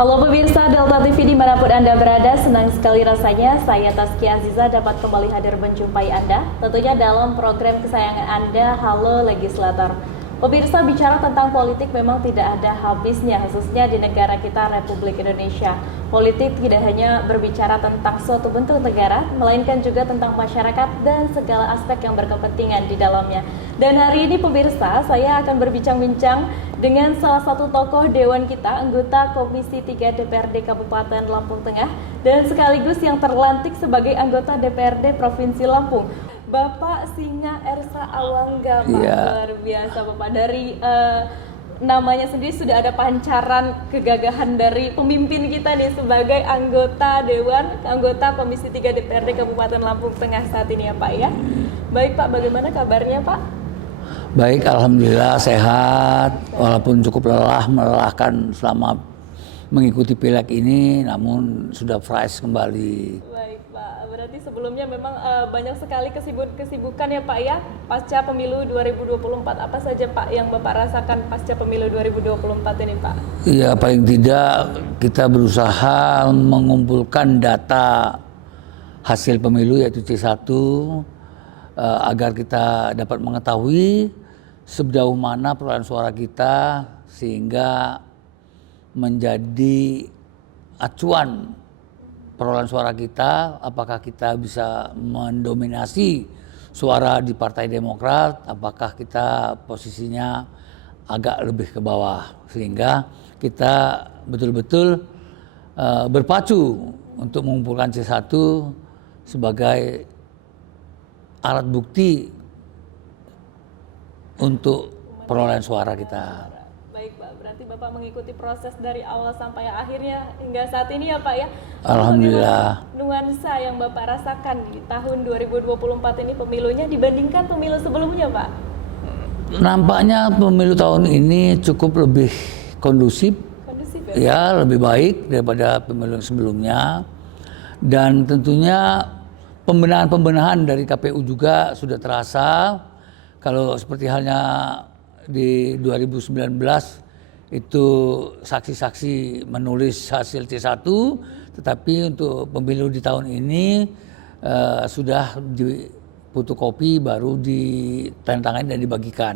Halo pemirsa Delta TV dimanapun Anda berada, senang sekali rasanya saya Taskia Aziza dapat kembali hadir menjumpai Anda, tentunya dalam program kesayangan Anda, Halo Legislator. Pemirsa, bicara tentang politik memang tidak ada habisnya, khususnya di negara kita Republik Indonesia. Politik tidak hanya berbicara tentang suatu bentuk negara, melainkan juga tentang masyarakat dan segala aspek yang berkepentingan di dalamnya. Dan hari ini pemirsa, saya akan berbincang-bincang dengan salah satu tokoh dewan kita, anggota Komisi 3 DPRD Kabupaten Lampung Tengah, dan sekaligus yang terlantik sebagai anggota DPRD Provinsi Lampung. Bapak Singa Ersa Awangga, Pak. Luar biasa Bapak. Dari namanya sendiri sudah ada pancaran kegagahan dari pemimpin kita nih sebagai anggota Dewan, anggota Komisi 3 DPRD Kabupaten Lampung Tengah saat ini ya Pak ya. Baik Pak, bagaimana kabarnya Pak? Baik, alhamdulillah sehat. Walaupun cukup melelahkan selama mengikuti pileg ini, namun sudah fresh kembali. Baik Pak, berarti sebelumnya memang banyak sekali kesibukan ya Pak ya, pasca pemilu 2024. Apa saja Pak yang Bapak rasakan pasca pemilu 2024 ini Pak? Ya, paling tidak kita berusaha mengumpulkan data hasil pemilu yaitu C1 agar kita dapat mengetahui sejauh mana perolehan suara kita sehingga menjadi acuan perolehan suara kita, apakah kita bisa mendominasi suara di Partai Demokrat, apakah kita posisinya agak lebih ke bawah, sehingga kita betul-betul berpacu untuk mengumpulkan C1 sebagai alat bukti untuk perolehan suara kita. Baik Pak, berarti Bapak mengikuti proses dari awal sampai akhirnya hingga saat ini ya Pak ya. Alhamdulillah. Nuansa yang Bapak rasakan di tahun 2024 ini pemilunya dibandingkan pemilu sebelumnya Pak? Nampaknya pemilu tahun ini cukup lebih kondusif ya, lebih baik daripada pemilu sebelumnya. Dan tentunya pembenahan dari KPU juga sudah terasa. Kalau seperti halnya di 2019 itu saksi-saksi menulis hasil C1, tetapi untuk pemilu di tahun ini sudah difotokopi baru ditandatangani dan dibagikan.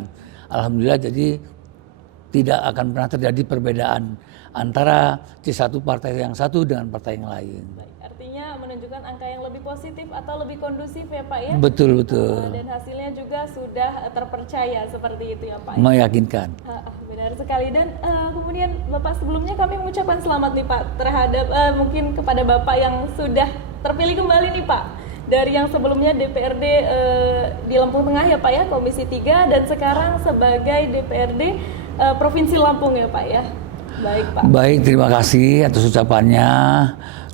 Alhamdulillah, jadi tidak akan pernah terjadi perbedaan antara C1 partai yang satu dengan partai yang lain. Artinya menunjukkan angka yang lebih positif atau lebih kondusif ya Pak ya? Betul. Dan hasilnya juga sudah terpercaya seperti itu ya Pak? Meyakinkan. Benar sekali. Dan kemudian Bapak, sebelumnya kami mengucapkan selamat nih Pak terhadap mungkin kepada Bapak yang sudah terpilih kembali nih Pak. Dari yang sebelumnya DPRD di Lampung Tengah ya Pak ya, Komisi 3, dan sekarang sebagai DPRD Provinsi Lampung ya Pak ya. Baik Pak. Baik, terima kasih atas ucapannya.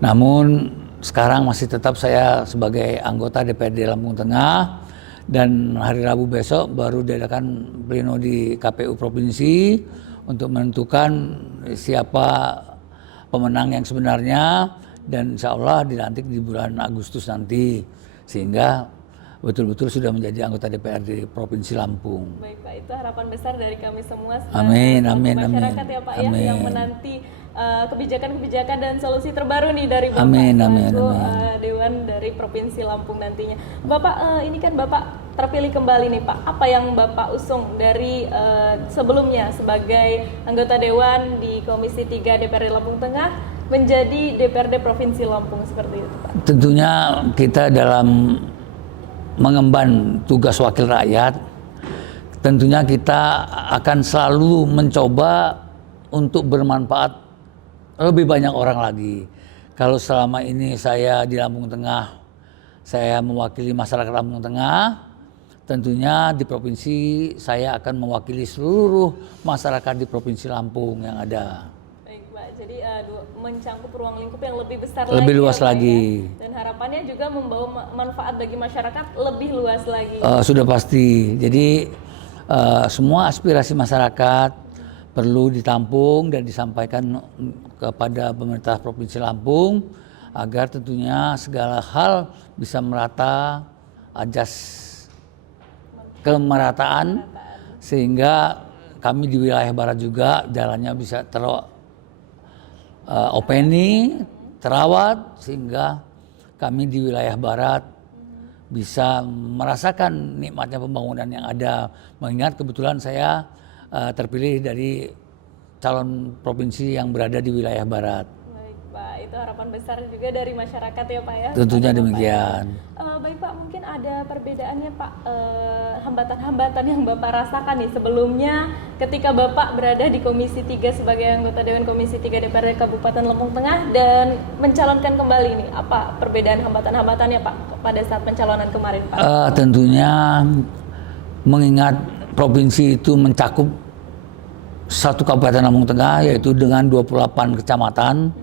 Namun sekarang masih tetap saya sebagai anggota DPRD Lampung Tengah, dan hari Rabu besok baru diadakan pleno di KPU Provinsi untuk menentukan siapa pemenang yang sebenarnya, dan insya Allah dilantik di bulan Agustus nanti, sehingga betul-betul sudah menjadi anggota DPRD Provinsi Lampung. Baik Pak, itu harapan besar dari kami semua. Amin. Masyarakat ya Pak ya, yang menanti kebijakan-kebijakan dan solusi terbaru nih dari Bapak selaku Dewan dari Provinsi Lampung nantinya. Bapak, ini kan Bapak terpilih kembali nih Pak. Apa yang Bapak usung dari sebelumnya sebagai anggota Dewan di Komisi 3 DPRD Lampung Tengah menjadi DPRD Provinsi Lampung seperti itu Pak? Tentunya kita dalam mengemban tugas wakil rakyat, tentunya kita akan selalu mencoba untuk bermanfaat lebih banyak orang lagi. Kalau selama ini saya di Lampung Tengah, saya mewakili masyarakat Lampung Tengah, tentunya di provinsi saya akan mewakili seluruh masyarakat di Provinsi Lampung yang ada. Baik Pak, jadi mencangkup ruang lingkup yang lebih besar, lebih luas lagi. Ya? Dan harapannya juga membawa manfaat bagi masyarakat lebih luas lagi. Sudah pasti. Jadi semua aspirasi masyarakat perlu ditampung dan disampaikan kepada pemerintah Provinsi Lampung agar tentunya segala hal bisa merata, ajas kemerataan, sehingga kami di wilayah barat juga jalannya bisa openi, terawat, sehingga kami di wilayah barat bisa merasakan nikmatnya pembangunan yang ada. Mengingat kebetulan saya terpilih dari calon provinsi yang berada di wilayah barat. Baik Pak, itu harapan besar juga dari masyarakat ya Pak ya? Tentunya demikian. Baik Pak, mungkin ada perbedaannya Pak, hambatan-hambatan yang Bapak rasakan nih sebelumnya ketika Bapak berada di Komisi 3 sebagai anggota Dewan Komisi 3 DPRD Kabupaten Lampung Tengah dan mencalonkan kembali nih, apa perbedaan hambatan-hambatannya Pak pada saat pencalonan kemarin Pak? Tentunya mengingat provinsi itu mencakup satu Kabupaten Lampung Tengah yaitu dengan 28 kecamatan,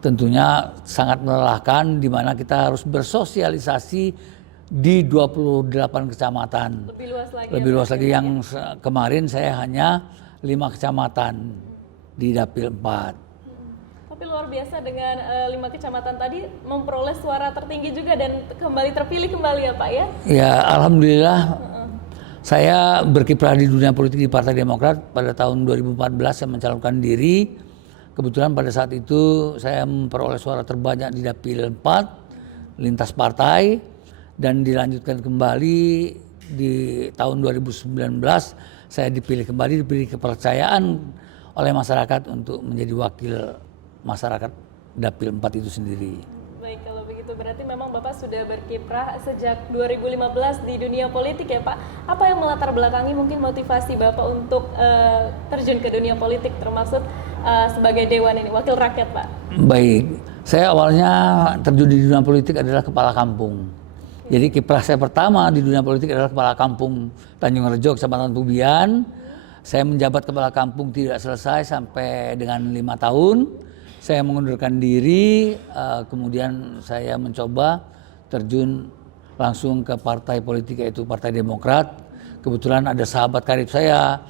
tentunya sangat melelahkan di mana kita harus bersosialisasi di 28 kecamatan. Lebih luas lagi. Yang kemarin saya hanya 5 kecamatan di Dapil 4. Tapi luar biasa dengan 5 kecamatan tadi memperoleh suara tertinggi juga dan kembali terpilih kembali ya Pak ya? Ya, alhamdulillah. Saya berkiprah di dunia politik di Partai Demokrat pada tahun 2014 saya mencalonkan diri. Kebetulan pada saat itu saya memperoleh suara terbanyak di Dapil 4 lintas partai dan dilanjutkan kembali di tahun 2019 saya dipilih kepercayaan oleh masyarakat untuk menjadi wakil masyarakat Dapil 4 itu sendiri. Baik, kalau begitu berarti memang Bapak sudah berkiprah sejak 2015 di dunia politik ya Pak. Apa yang melatar belakangi mungkin motivasi Bapak untuk terjun ke dunia politik termasuk sebagai dewan ini, wakil rakyat Pak? Baik, saya awalnya terjun di dunia politik adalah kepala kampung. Jadi kiprah saya pertama di dunia politik adalah kepala kampung Tanjung Rejo, Kecamatan Tubian. Saya menjabat kepala kampung tidak selesai sampai dengan 5 tahun. Saya mengundurkan diri, kemudian saya mencoba terjun langsung ke partai politik yaitu Partai Demokrat. Kebetulan ada sahabat karib saya,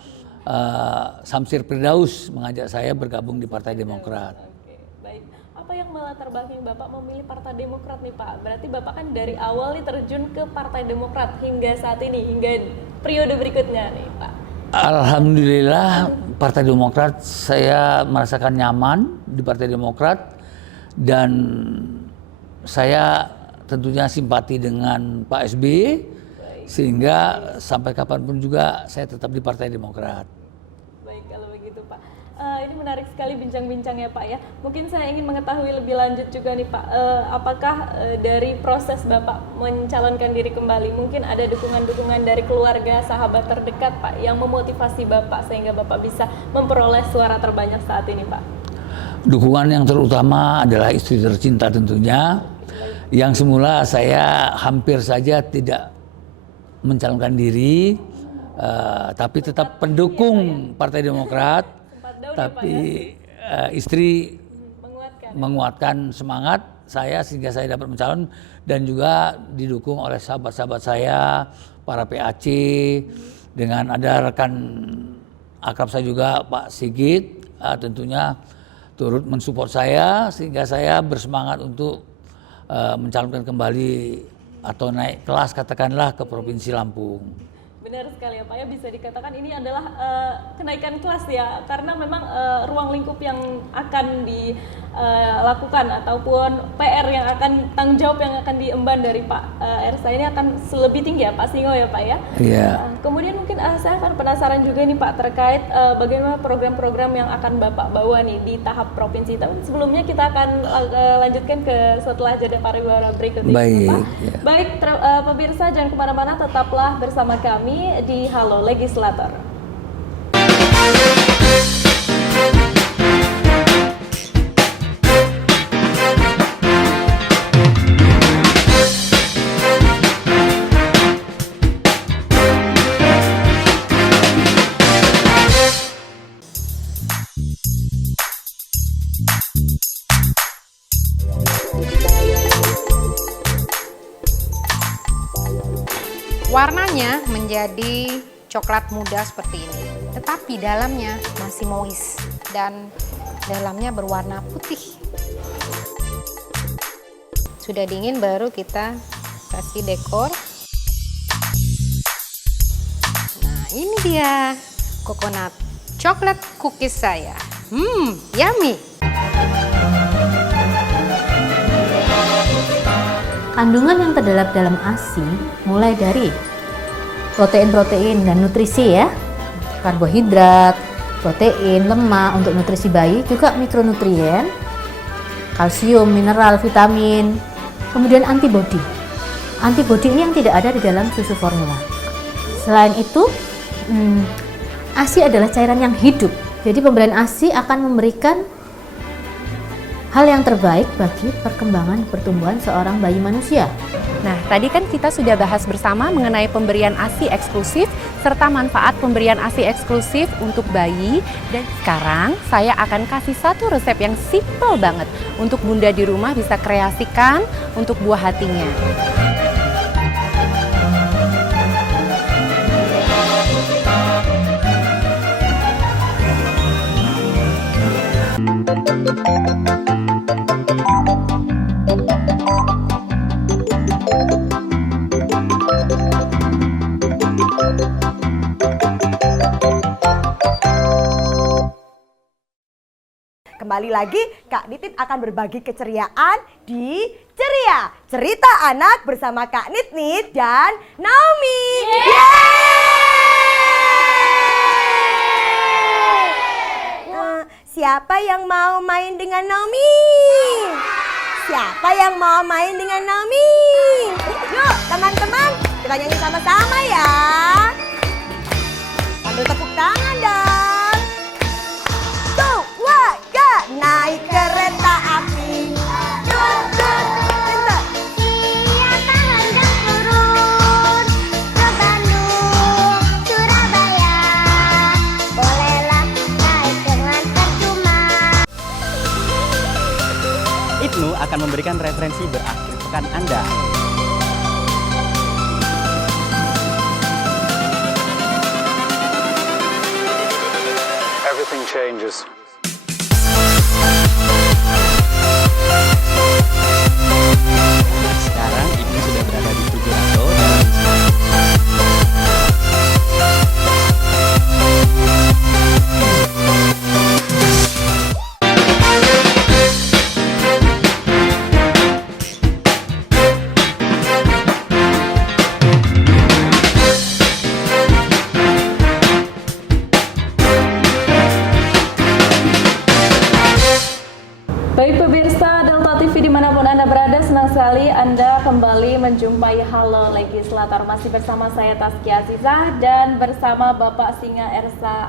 Samsir Firdaus, mengajak saya bergabung di Partai Demokrat. Oke, baik. Apa yang melatar belakangi Bapak memilih Partai Demokrat nih Pak? Berarti Bapak kan dari awal nih terjun ke Partai Demokrat hingga saat ini, hingga periode berikutnya nih Pak. Alhamdulillah Partai Demokrat saya merasakan nyaman di Partai Demokrat dan saya tentunya simpati dengan Pak SBY sehingga sampai kapanpun juga saya tetap di Partai Demokrat. Baik kalau begitu Pak. Ini menarik sekali bincang-bincangnya Pak ya. Mungkin saya ingin mengetahui lebih lanjut juga nih Pak. Apakah dari proses Bapak mencalonkan diri kembali mungkin ada dukungan-dukungan dari keluarga, sahabat terdekat Pak yang memotivasi Bapak sehingga Bapak bisa memperoleh suara terbanyak saat ini Pak? Dukungan yang terutama adalah istri tercinta tentunya. Yang semula saya hampir saja tidak mencalonkan diri, tapi tetap pendukung Partai Demokrat. Tapi istri menguatkan semangat saya sehingga saya dapat mencalon dan juga didukung oleh sahabat-sahabat saya, para PAC, dengan ada rekan akrab saya juga Pak Sigit, tentunya turut mensupport saya sehingga saya bersemangat untuk mencalonkan kembali atau naik kelas katakanlah ke Provinsi Lampung. Benar sekali ya Pak ya, bisa dikatakan ini adalah kenaikan kelas ya, karena memang ruang lingkup yang akan dilakukan ataupun PR yang akan tanggung jawab yang akan diemban dari Pak Ersa ini akan lebih tinggi ya Pak Singo ya Pak ya. Iya. Kemudian mungkin saya akan penasaran juga nih Pak terkait bagaimana program-program yang akan Bapak bawa nih di tahap provinsi. Tapi sebelumnya kita akan lanjutkan ke setelah jeda pariwara berikut ini Pak. Ya. Baik, pemirsa jangan kemana-mana, tetaplah bersama kami di Halo Legislator. Warnanya menjadi coklat muda seperti ini, tetapi dalamnya masih moist dan dalamnya berwarna putih. Sudah dingin baru kita kasih dekor. Nah, ini dia coconut coklat cookies saya. Yummy! Kandungan yang terdapat dalam ASI mulai dari protein-protein dan nutrisi ya, karbohidrat, protein, lemak untuk nutrisi bayi, juga mikronutrien, kalsium, mineral, vitamin, kemudian antibodi. Antibodi ini yang tidak ada di dalam susu formula. Selain itu, ASI adalah cairan yang hidup. Jadi pemberian ASI akan memberikan hal yang terbaik bagi perkembangan pertumbuhan seorang bayi manusia. Nah, tadi kan kita sudah bahas bersama mengenai pemberian ASI eksklusif serta manfaat pemberian ASI eksklusif untuk bayi. Dan sekarang saya akan kasih satu resep yang simple banget untuk Bunda di rumah bisa kreasikan untuk buah hatinya. Kembali lagi, Kak Nitin akan berbagi keceriaan di Ceria Cerita Anak bersama Kak Nit dan Naomi. Siapa yang mau main dengan Naomi? Siapa yang mau main dengan Naomi? Yuk teman-teman, kita nyanyi sama-sama ya. Sambil tepuk tangan dong. Tuh, wah, gak naik kereta api. Tut, tut, tut. Siapa hendak turun ke Bandung, Surabaya? Bolehlah naik dengan percuma. Ibnu akan memberikan referensi berakhir pekan Anda. Everything changes. Sekarang Ibnu sudah berada di Tujuranto dan Baik pemirsa Delta TV dimanapun Anda berada, senang sekali Anda kembali menjumpai Halo Legislator. Masih bersama saya Taskia Azizah dan bersama Bapak Singa Ersa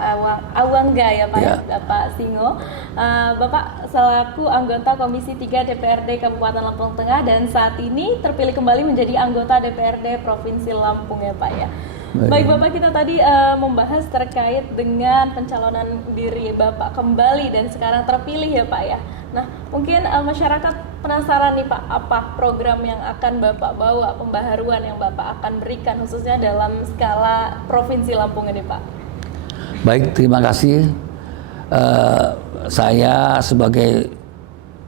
Awangga ya Pak, Ya. Bapak Singo. Bapak selaku anggota Komisi 3 DPRD Kabupaten Lampung Tengah dan saat ini terpilih kembali menjadi anggota DPRD Provinsi Lampung ya Pak ya. Baik Bapak, kita tadi membahas terkait dengan pencalonan diri Bapak kembali dan sekarang terpilih ya Pak ya. Nah mungkin masyarakat penasaran nih Pak, apa program yang akan Bapak bawa, pembaharuan yang Bapak akan berikan khususnya dalam skala Provinsi Lampung ini Pak? Baik, terima kasih. Saya sebagai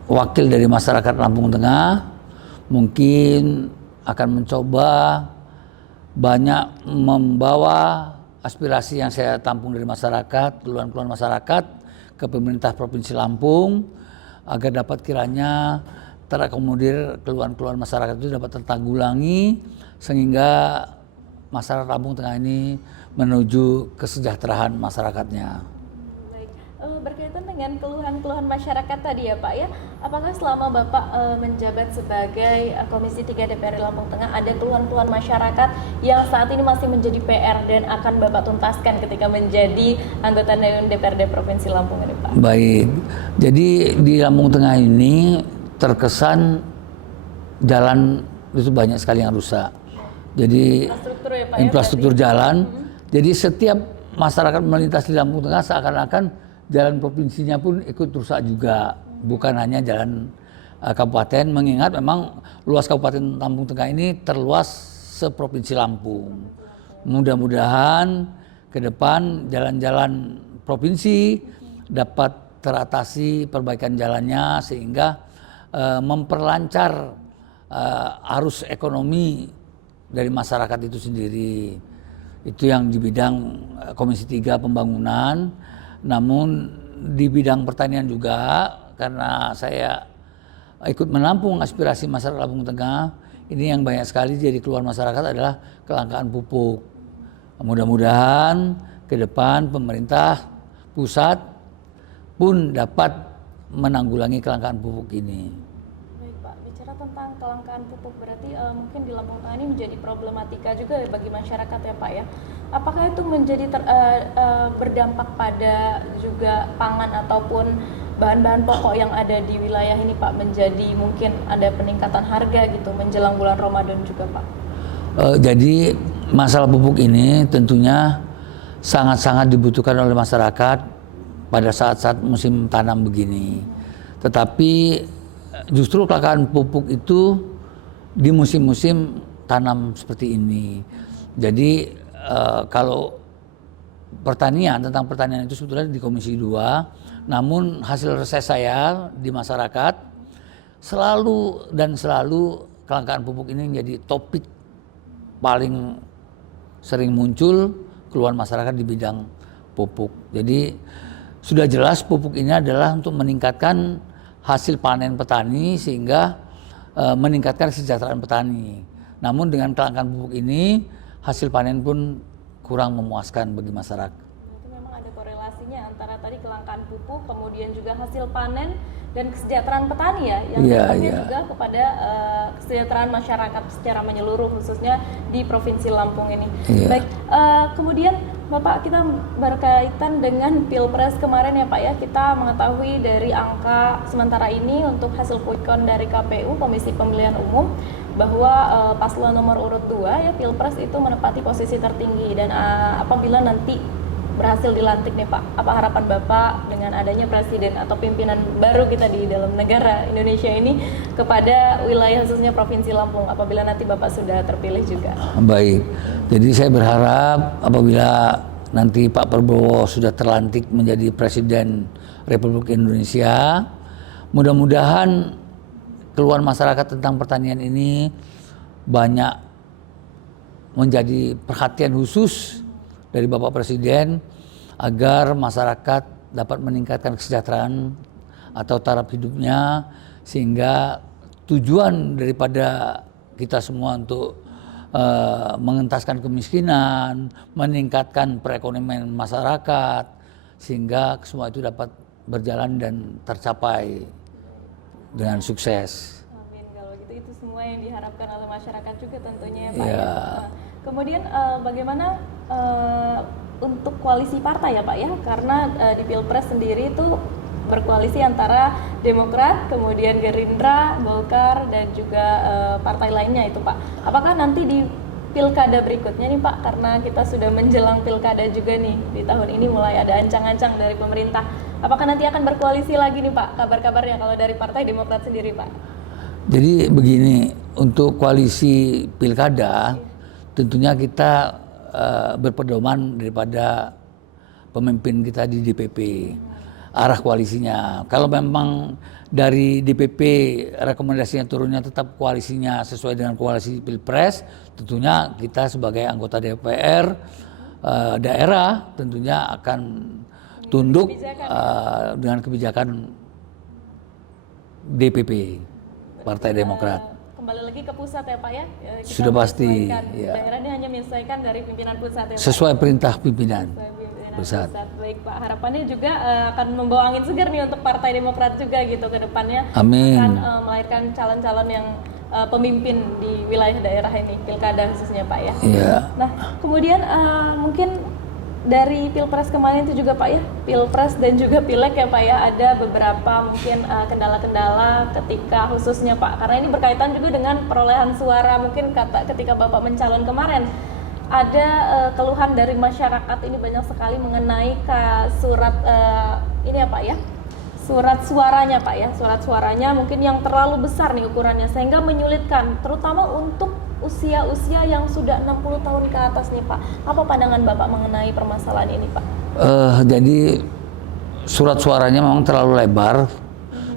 wakil dari masyarakat Lampung Tengah mungkin akan mencoba banyak membawa aspirasi yang saya tampung dari masyarakat, keluhan-keluhan masyarakat ke pemerintah Provinsi Lampung agar dapat kiranya terakomodir keluhan-keluhan masyarakat itu dapat tertanggulangi sehingga masyarakat Lampung Tengah ini menuju kesejahteraan masyarakatnya. Baik, berkaitan dengan keluhan-keluhan masyarakat tadi ya Pak ya, apakah selama Bapak menjabat sebagai Komisi 3 DPRD Lampung Tengah ada keluhan-keluhan masyarakat yang saat ini masih menjadi PR dan akan Bapak tuntaskan ketika menjadi anggota Dewan DPRD Provinsi Lampung ini Pak? Baik, jadi di Lampung Tengah ini terkesan jalan itu banyak sekali yang rusak. Jadi Infrastruktur ya Pak infrastruktur ya, jalan. Jadi setiap masyarakat melintas di Lampung Tengah seakan-akan jalan provinsinya pun ikut rusak juga, bukan hanya jalan kabupaten, mengingat memang luas Kabupaten Lampung Tengah ini terluas seprovinsi Lampung. Mudah-mudahan ke depan jalan-jalan provinsi dapat teratasi perbaikan jalannya sehingga memperlancar arus ekonomi dari masyarakat itu sendiri. Itu yang di bidang Komisi 3 pembangunan. Namun di bidang pertanian juga, karena saya ikut menampung aspirasi masyarakat Lampung Tengah, ini yang banyak sekali jadi keluhan masyarakat adalah kelangkaan pupuk. Mudah-mudahan ke depan pemerintah pusat pun dapat menanggulangi kelangkaan pupuk ini. Baik Pak, bicara tentang kelangkaan pupuk berarti mungkin di Lampung Tengah ini menjadi problematika juga bagi masyarakat ya Pak ya. Apakah itu menjadi berdampak pada juga pangan ataupun bahan-bahan pokok yang ada di wilayah ini Pak, menjadi mungkin ada peningkatan harga gitu menjelang bulan Ramadan juga Pak? Jadi masalah pupuk ini tentunya sangat-sangat dibutuhkan oleh masyarakat pada saat-saat musim tanam begini. Tetapi justru kelangkaan pupuk itu di musim-musim tanam seperti ini. Jadi kalau tentang pertanian itu sebetulnya di Komisi 2, namun hasil reses saya di masyarakat selalu kelangkaan pupuk ini menjadi topik paling sering muncul keluhan masyarakat di bidang pupuk. Jadi sudah jelas pupuk ini adalah untuk meningkatkan hasil panen petani sehingga meningkatkan kesejahteraan petani. Namun dengan kelangkaan pupuk ini hasil panen pun kurang memuaskan bagi masyarakat. Itu memang ada korelasinya antara tadi kelangkaan pupuk, kemudian juga hasil panen dan kesejahteraan petani ya, yang dampaknya juga kepada kesejahteraan masyarakat secara menyeluruh khususnya di Provinsi Lampung ini. Baik, kemudian Bapak, kita berkaitan dengan Pilpres kemarin ya Pak ya, kita mengetahui dari angka sementara ini untuk hasil quick count dari KPU Komisi Pemilihan Umum bahwa paslon nomor urut 2 ya Pilpres itu menempati posisi tertinggi, dan apabila nanti berhasil dilantik nih Pak, apa harapan Bapak dengan adanya presiden atau pimpinan baru kita di dalam negara Indonesia ini kepada wilayah khususnya Provinsi Lampung apabila nanti Bapak sudah terpilih juga? Baik, jadi saya berharap apabila nanti Pak Prabowo sudah terlantik menjadi Presiden Republik Indonesia, mudah-mudahan keluhan masyarakat tentang pertanian ini banyak menjadi perhatian khusus dari Bapak Presiden agar masyarakat dapat meningkatkan kesejahteraan atau taraf hidupnya, sehingga tujuan daripada kita semua untuk mengentaskan kemiskinan, meningkatkan perekonomian masyarakat, sehingga semua itu dapat berjalan dan tercapai dengan sukses. Amin, kalau gitu itu semua yang diharapkan oleh masyarakat juga tentunya ya Pak. Ya. Kemudian bagaimana untuk koalisi partai ya Pak ya, karena di Pilpres sendiri itu berkoalisi antara Demokrat, kemudian Gerindra, Golkar, dan juga partai lainnya itu Pak. Apakah nanti di pilkada berikutnya nih Pak, karena kita sudah menjelang pilkada juga nih di tahun ini mulai ada ancang-ancang dari pemerintah, apakah nanti akan berkoalisi lagi nih Pak, kabar-kabarnya kalau dari Partai Demokrat sendiri Pak? Jadi begini, untuk koalisi pilkada tentunya kita berpedoman daripada pemimpin kita di DPP, arah koalisinya. Kalau memang dari DPP rekomendasinya turunnya tetap koalisinya sesuai dengan koalisi Pilpres, tentunya kita sebagai anggota DPR daerah tentunya akan tunduk dengan kebijakan DPP, Partai Demokrat. Kembali lagi ke pusat ya Pak ya? Kita sudah pasti. Ya. Daerah ini hanya menyesuaikan dari pimpinan pusat ya Pak? Sesuai perintah pimpinan. Pusat. Baik Pak, harapannya juga akan membawa angin segar nih untuk Partai Demokrat juga gitu ke depannya. Amin. Akan melahirkan calon-calon yang pemimpin di wilayah daerah ini, pilkada khususnya Pak ya. Iya. Nah, kemudian mungkin dari Pilpres kemarin itu juga Pak ya, Pilpres dan juga Pileg ya Pak ya, ada beberapa mungkin kendala-kendala ketika khususnya Pak, karena ini berkaitan juga dengan perolehan suara, mungkin ketika Bapak mencalon kemarin, ada keluhan dari masyarakat ini banyak sekali mengenai surat ini ya Pak ya, surat suaranya Pak ya, surat suaranya mungkin yang terlalu besar nih ukurannya sehingga menyulitkan terutama untuk usia-usia yang sudah 60 tahun ke atas nih Pak. Apa pandangan Bapak mengenai permasalahan ini Pak? Jadi surat suaranya memang terlalu lebar,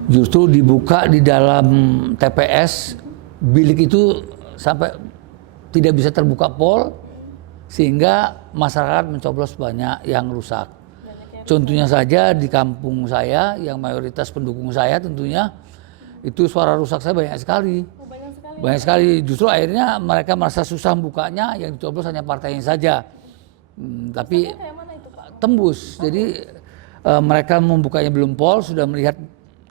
justru dibuka di dalam TPS, bilik itu sampai tidak bisa terbuka pol, sehingga masyarakat mencoblos banyak yang rusak. Contohnya saja di kampung saya yang mayoritas pendukung saya tentunya itu suara rusak saya banyak sekali. Banyak sekali, justru akhirnya mereka merasa susah bukanya, yang dicoblos hanya partainya saja. Tapi Kayak mana itu Pak? tembus, jadi mereka membukanya belum pol, sudah melihat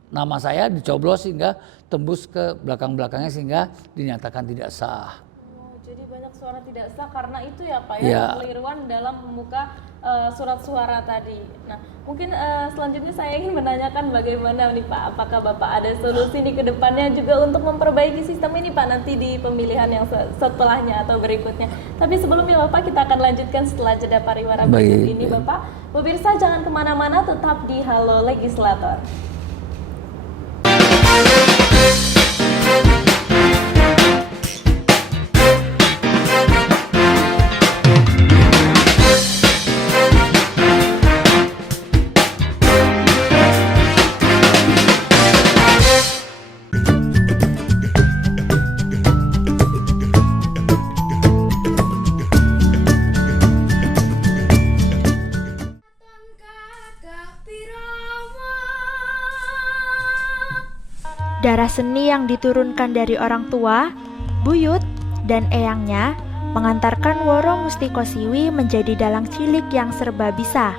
nama saya dicoblos sehingga tembus ke belakang-belakangnya sehingga dinyatakan tidak sah. Oh, jadi banyak suara tidak sah karena itu ya Pak Ya. ya, kekeliruan dalam membuka surat suara tadi. Nah, mungkin selanjutnya saya ingin menanyakan bagaimana nih Pak, apakah Bapak ada solusi nih ke depannya juga untuk memperbaiki sistem ini Pak nanti di pemilihan yang setelahnya atau berikutnya. Tapi sebelumnya Bapak, kita akan lanjutkan setelah jeda pariwara berikut Baik, ini Bapak. Pemirsa jangan kemana-mana, tetap di Halo Legislator. Darah seni yang diturunkan dari orang tua, buyut, dan eyangnya mengantarkan Woro Mustiko Siwi menjadi dalang cilik yang serba bisa.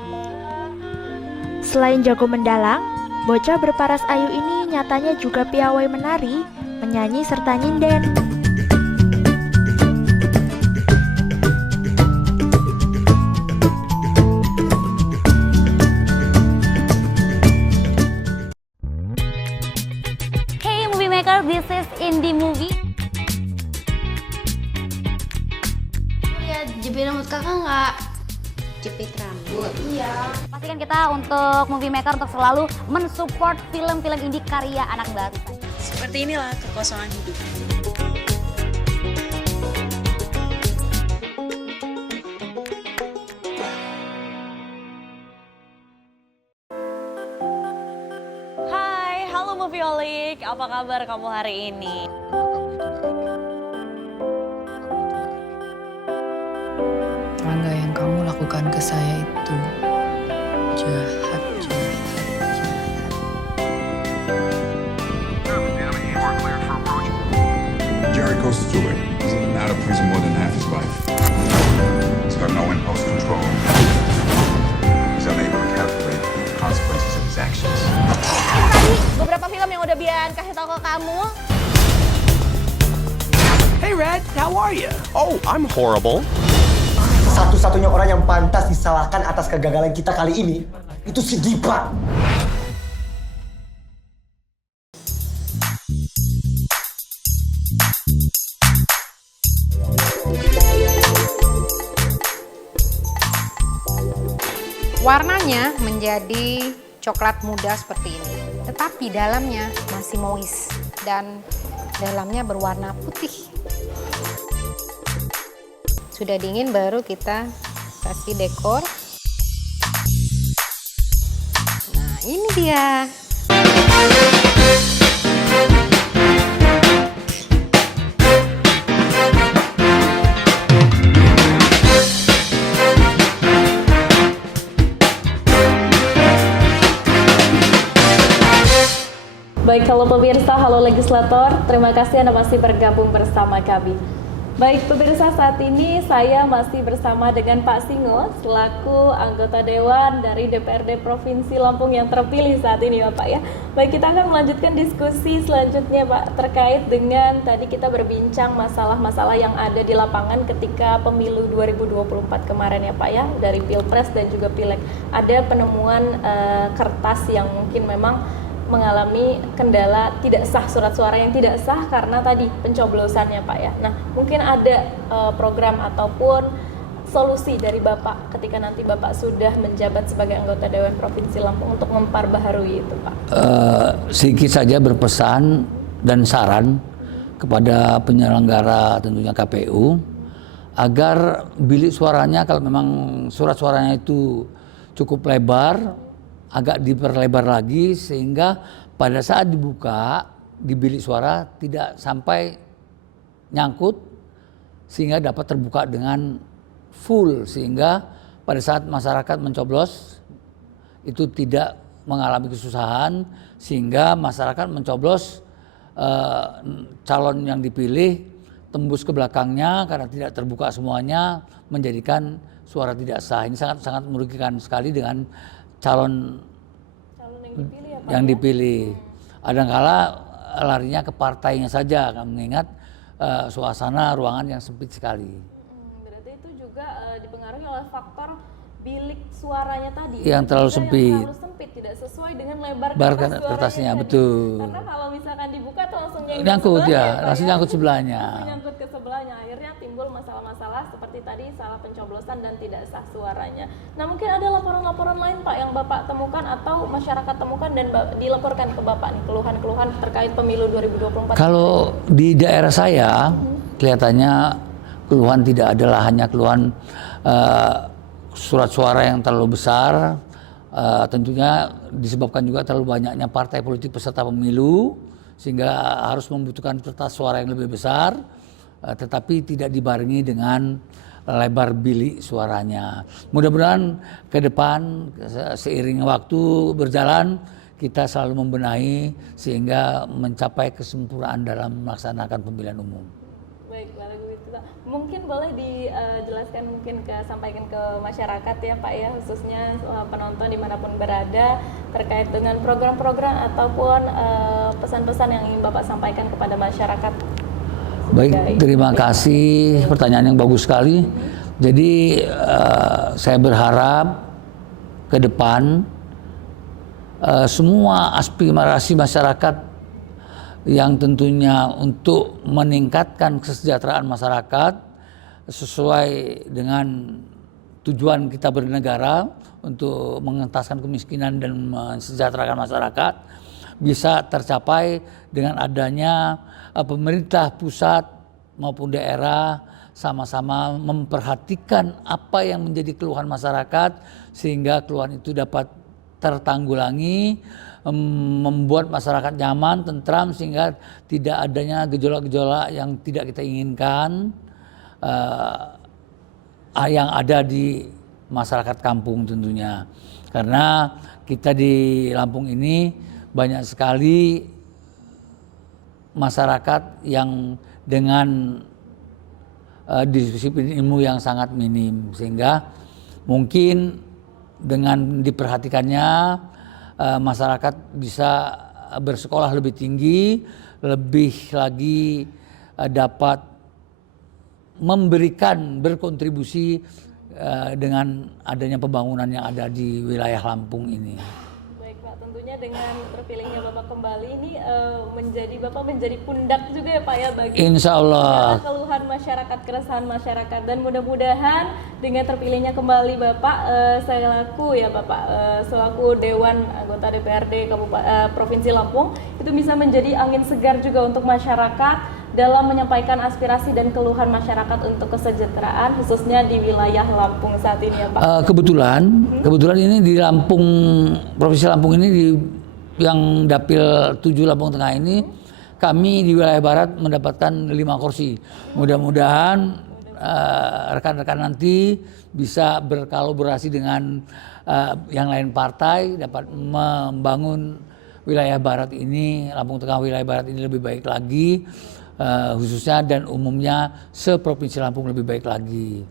Selain jago mendalang, bocah berparas ayu ini nyatanya juga piawai menari, menyanyi serta nyinden. Hey movie maker, this is Indie Movie. Ya, jepit rambut kakak nggak? Jepit rambut. Pastikan kita untuk movie maker untuk selalu mensupport film-film indie karya anak baru. Seperti inilah kekosongan hidup. Hai, halo Movieolik, apa kabar kamu hari ini? Rangga, yang kamu lakukan ke saya itu jahat, jahat, jahat. Jericho Stewart is in and out of prison more than half his life. He's got no impulse control. He's unable to calculate the consequences of his actions. Tadi beberapa film yang udah Bian kasih tahu ke kamu. Hey Red, how are you? Oh, I'm horrible. Satu-satunya orang yang pantas disalahkan atas kegagalan kita kali ini, itu si Dipa. Warnanya menjadi coklat muda seperti ini, tetapi dalamnya masih moist dan dalamnya berwarna putih. Sudah dingin baru kita kasih dekor. Nah, ini dia. Baik, kalau pemirsa Halo Legislator, terima kasih Anda masih bergabung bersama kami. Baik, pemirsa, saat ini saya masih bersama dengan Pak Singo selaku anggota Dewan dari DPRD Provinsi Lampung yang terpilih saat ini, Bapak ya. Baik, kita akan melanjutkan diskusi selanjutnya, Pak, terkait dengan tadi kita berbincang masalah-masalah yang ada di lapangan ketika pemilu 2024 kemarin ya, Pak ya, dari Pilpres dan juga Pileg. Ada penemuan kertas yang mungkin memang mengalami kendala tidak sah, surat suara yang tidak sah karena tadi pencoblosannya Pak ya. Nah, mungkin ada program ataupun solusi dari Bapak ketika nanti Bapak sudah menjabat sebagai anggota Dewan Provinsi Lampung untuk memperbaharui itu Pak. Sedikit saja berpesan dan saran kepada penyelenggara tentunya KPU agar bilik suaranya kalau memang surat suaranya itu cukup lebar, agak diperlebar lagi sehingga pada saat dibuka di bilik suara tidak sampai nyangkut sehingga dapat terbuka dengan full sehingga pada saat masyarakat mencoblos itu tidak mengalami kesusahan sehingga masyarakat mencoblos calon yang dipilih tembus ke belakangnya karena tidak terbuka semuanya, menjadikan suara tidak sah. Ini sangat merugikan sekali dengan calon yang dipilih. Kadang-kala larinya ke partainya saja, mengingat suasana ruangan yang sempit sekali. Berarti itu juga dipengaruhi oleh faktor bilik suaranya tadi yang terlalu sempit. Yang terlalu sempit, tidak sesuai dengan lebar kertasnya, betul. Karena kalau misalkan dibuka tuh langsung nyangkut ya, langsung nyangkut sebelahnya. Langsung nyangkut ke sebelahnya, akhirnya timbul masalah-masalah seperti tadi salah pencoblosan dan tidak sah suaranya. Nah, mungkin ada laporan-laporan lain Pak yang Bapak temukan atau masyarakat temukan dan dilaporkan ke Bapak nih, keluhan-keluhan terkait pemilu 2024. Kalau di daerah saya kelihatannya keluhan tidak adalah hanya keluhan surat suara yang terlalu besar, tentunya disebabkan juga terlalu banyaknya partai politik peserta pemilu sehingga harus membutuhkan kertas suara yang lebih besar, tetapi tidak dibarengi dengan lebar bilik suaranya. Mudah-mudahan ke depan seiring waktu berjalan kita selalu membenahi sehingga mencapai kesempurnaan dalam melaksanakan pemilihan umum. Baik, kalau begitu mungkin boleh dijelaskan, mungkin sampaikan ke masyarakat ya Pak ya, khususnya penonton dimanapun berada terkait dengan program-program ataupun pesan-pesan yang ingin Bapak sampaikan kepada masyarakat. Baik, terima kasih, pertanyaan yang bagus sekali. Jadi saya berharap ke depan semua aspirasi masyarakat yang tentunya untuk meningkatkan kesejahteraan masyarakat sesuai dengan tujuan kita bernegara untuk mengentaskan kemiskinan dan mensejahterakan masyarakat bisa tercapai dengan adanya pemerintah pusat maupun daerah sama-sama memperhatikan apa yang menjadi keluhan masyarakat sehingga keluhan itu dapat tertanggulangi, membuat masyarakat nyaman, tentram sehingga tidak adanya gejolak-gejolak yang tidak kita inginkan yang ada di masyarakat kampung tentunya. Karena kita di Lampung ini banyak sekali masyarakat yang dengan disiplin ilmu yang sangat minim, sehingga mungkin dengan diperhatikannya masyarakat bisa bersekolah lebih tinggi, lebih lagi dapat memberikan berkontribusi dengan adanya pembangunan yang ada di wilayah Lampung ini. Baik Pak, tentunya dengan terpilihnya Bapak kembali ini Bapak menjadi pundak juga ya Pak ya bagi Insya Allah keluhan masyarakat, keresahan masyarakat, dan mudah-mudahan dengan terpilihnya kembali Bapak selaku Dewan Anggota DPRD Provinsi Lampung itu bisa menjadi angin segar juga untuk masyarakat dalam menyampaikan aspirasi dan keluhan masyarakat untuk kesejahteraan khususnya di wilayah Lampung saat ini ya Pak. Kebetulan ini di Lampung, Provinsi Lampung ini yang Dapil 7 Lampung Tengah ini kami di wilayah barat mendapatkan 5 kursi. Mudah-mudahan rekan-rekan nanti bisa berkolaborasi dengan yang lain partai dapat membangun wilayah barat ini, Lampung Tengah wilayah barat ini lebih baik lagi, khususnya dan umumnya seprovinsi Lampung lebih baik lagi.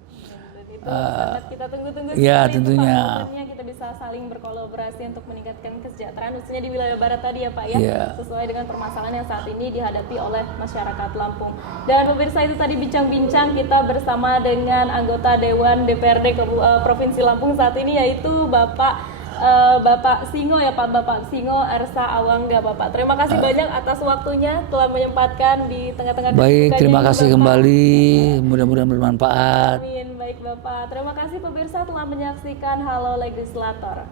Itu sangat kita tunggu-tunggu ya, sekali tentunya. Pak, kita bisa saling berkolaborasi untuk meningkatkan kesejahteraan khususnya di wilayah barat tadi ya Pak ya, sesuai dengan permasalahan yang saat ini dihadapi oleh masyarakat Lampung. Dan pemirsa, itu tadi bincang-bincang kita bersama dengan anggota Dewan DPRD Provinsi Lampung saat ini, yaitu Bapak Singo ya Pak, Bapak Singo Ersa Awangga Bapak. Terima kasih banyak atas waktunya telah menyempatkan di tengah-tengah Baik, terima kasih Bapak. kembali, mudah-mudahan bermanfaat. Amin, baik Bapak. Terima kasih pemirsa telah menyaksikan Halo Legislator.